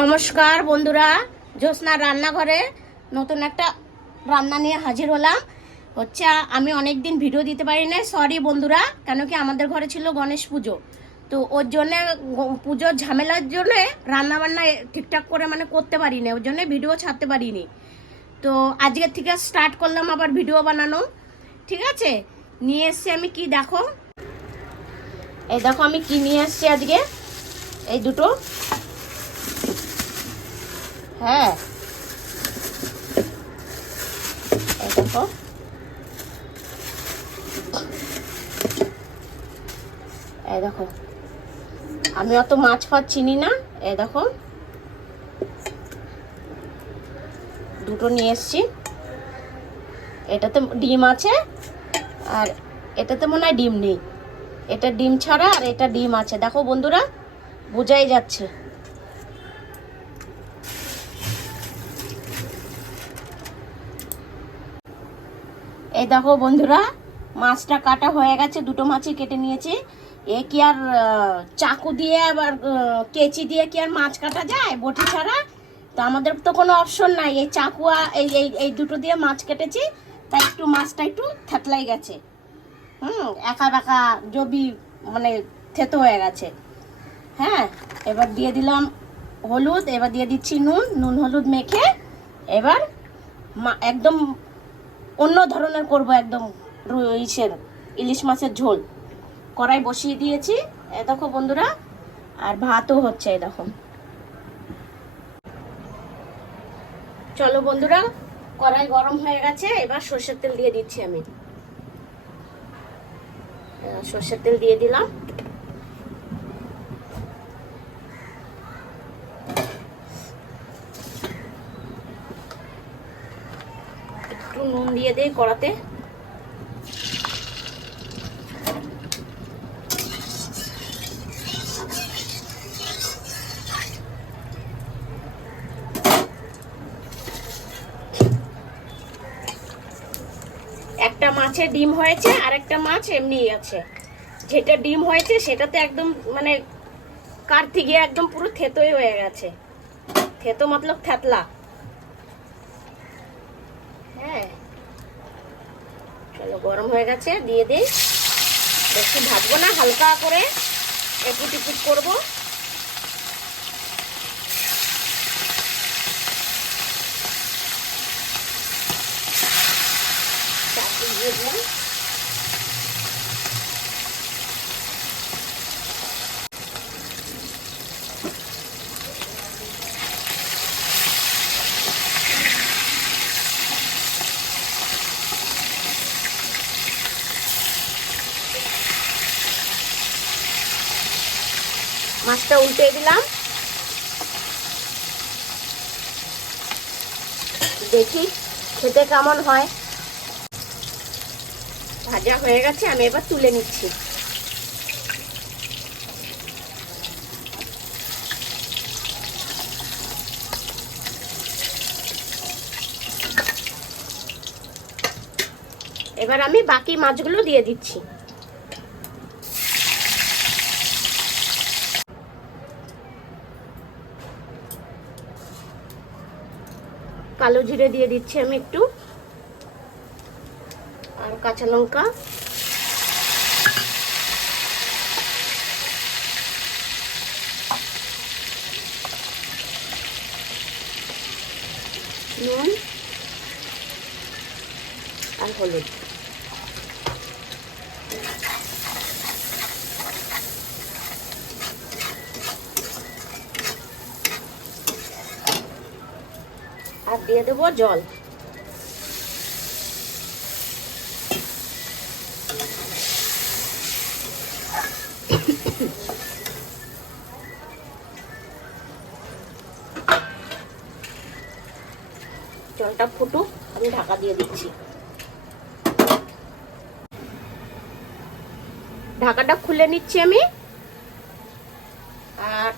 নমস্কার বন্ধুরা, জ্যোৎস্নার রান্নাঘরে নতুন একটা রান্না নিয়ে হাজির হলাম। আমি অনেক দিন ভিডিও দিতে পারি না, সরি বন্ধুরা। কেন কি আমাদের ঘরে ছিল গণেশ পুজো, তো ওর জন্যে পুজোর ঝামেলার জন্যে রান্নাবান্না ঠিকঠাক করে করতে পারিনি, ওর জন্যে ভিডিও ছাড়তে পারিনি। তো আজকের থেকে স্টার্ট করলাম আবার ভিডিও বানানো। ঠিক আছে, নিয়ে এসছি আমি কি দেখো, এই দেখো আমি কি নিয়ে এসছি আজকে। এই দুটো, হ্যাঁ এই দেখো, এই দেখো আমি অত মাছ ফাছ চিনি না। এই দেখো দুটো নিয়ে এসছি, এটাতে ডিম আছে আর এটাতে মনে হয় ডিম নেই। এটা ডিম ছাড়া আর এটা ডিম আছে, দেখো বন্ধুরা বোঝাই যাচ্ছে। এই দেখো বন্ধুরা, মাছটা কাটা হয়ে গেছে, দুটো মাছই কেটে নিয়েছি। এ কি আর চাকু দিয়ে আবার কেচি দিয়ে কি আর মাছ কাটা যায় বটি ছাড়া? তো আমাদের তো কোনো অপশন নাই, এই চাকু এই এই এই দুটো দিয়ে মাছ কেটেছি, তাই একটু মাছটা একটু থেতলাই গেছে। একা বেকা জবি থেতো হয়ে গেছে। হ্যাঁ, এবার দিয়ে দিলাম হলুদ, এবার দিয়ে দিচ্ছি নুন, নুন হলুদ মেখে এবার একদম অন্য ধরনের করব, একদম ইলিশ মাছের ঝোল। কড়াই বসিয়ে দিয়েছি, এই দেখো বন্ধুরা, আর ভাতও হচ্ছে। এই দেখো, চলো বন্ধুরা, কড়াই গরম হয়ে গেছে, এবার সর্ষের তেল দিয়ে দিচ্ছি আমি। সর্ষের তেল দিয়ে দিলাম, একটু নুন দিয়ে দিই কড়াতে। একটা মাছে ডিম হয়েছে আর একটা মাছ এমনি আছে। যেটা ডিম হয়েছে সেটাতে একদম কাটতে গিয়ে একদম পুরো থেতোই হয়ে গেছে। থেতো মতলব থেতলা। হ্যাঁ, চলো গরম হয়ে গেছে, দিয়ে দিই। বেশি ভাজবো না, হালকা করে একুট একুট করবো। দিয়ে দিলাম, মাছটা উল্টে দিলাম। দেখি খেতে কেমন হয়। ভাজা হয়ে গেছে, আমি এবার তুলে নিচ্ছি। এবার আমি বাকি মাছগুলো দিয়ে দিচ্ছি। কালো জিরে দিয়ে দিচ্ছি আমি একটু, আর কাঁচা লঙ্কা, নুন আর হলুদ। আর দিয়ে দেবো জল। জলটা ফুটুক, আমি ঢাকা দিয়ে দিচ্ছি। ঢাকাটা খুলে নিচ্ছি আমি। আর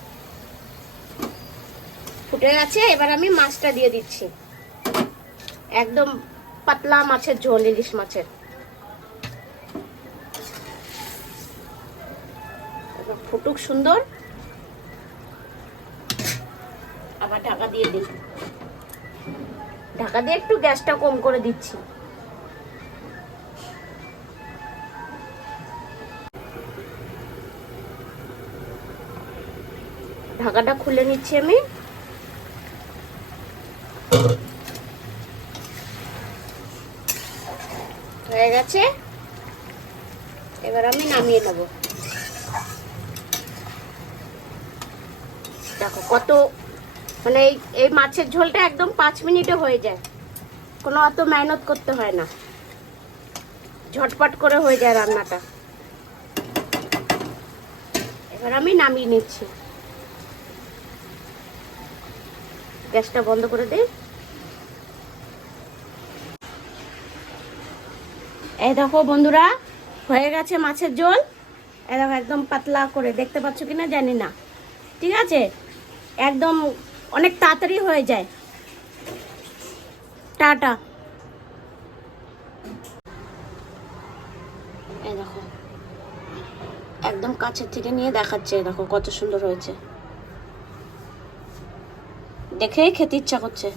ফুটে গেছে, এবার আমি মাছটা দিয়ে দিচ্ছি। একদম পাতলা মাছের ঝোল, ইলিশ মাছের। ফুটুক সুন্দর। আবার ঢাকা দিয়ে দিই। ঢাকা দিয়ে একটু গ্যাসটা কম করে দিচ্ছি। ঢাকাটা খুলে নিচ্ছি আমি। হয়ে গেছে, এবার আমি নামিয়ে নেব। দেখো কত, মানে এই মাছের ঝোলটা একদম 5 মিনিটে হয়ে যায়, কোনো অত মেহনত করতে হয় না, ঝটপট করে হয়ে যায় রান্নাটা। এবার আমি নামিয়ে নিচ্ছি, গ্যাসটা বন্ধ করে দিই। এই দেখো বন্ধুরা, হয়ে গেছে মাছের ঝোল। এই দেখো একদম পাতলা করে, দেখতে পাচ্ছ কিনা জানি না, ঠিক আছে, একদম অনেক তাড়াতাড়ি হয়ে যায়। টাটা। এই দেখো একদম কাছের থেকে নিয়ে দেখাচ্ছে, দেখো কত সুন্দর হয়েছে, দেখেই খেতে ইচ্ছা করছে।